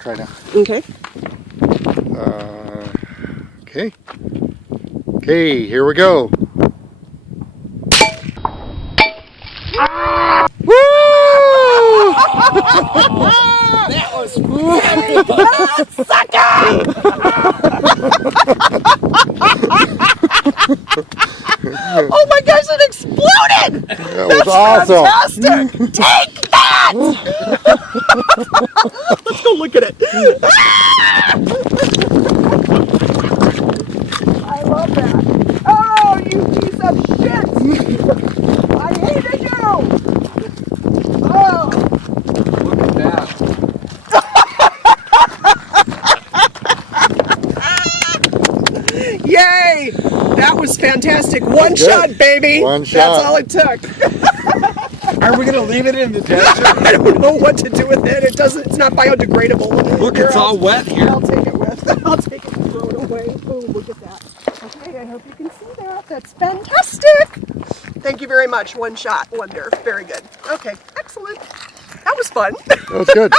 try now. Okay. Okay. Okay, here we go. Woo! That was Oh my gosh, it exploded! That was awesome. Fantastic! Take that! Let's go look at it. I love that. Oh, you piece of shit! I hated you! Oh! Look at that. Yay! That was fantastic. One good. shot, baby. One shot. That's all it took. Are we gonna leave it in the desert? I don't know what to do with it. It's not biodegradable. Look, Here, it's all wet here. I'll take it with. I'll take it and throw it away. Oh, look at that. Okay, I hope you can see that. That's fantastic. Thank you very much. One shot wonder. Very good. Okay, excellent. That was fun. That was good.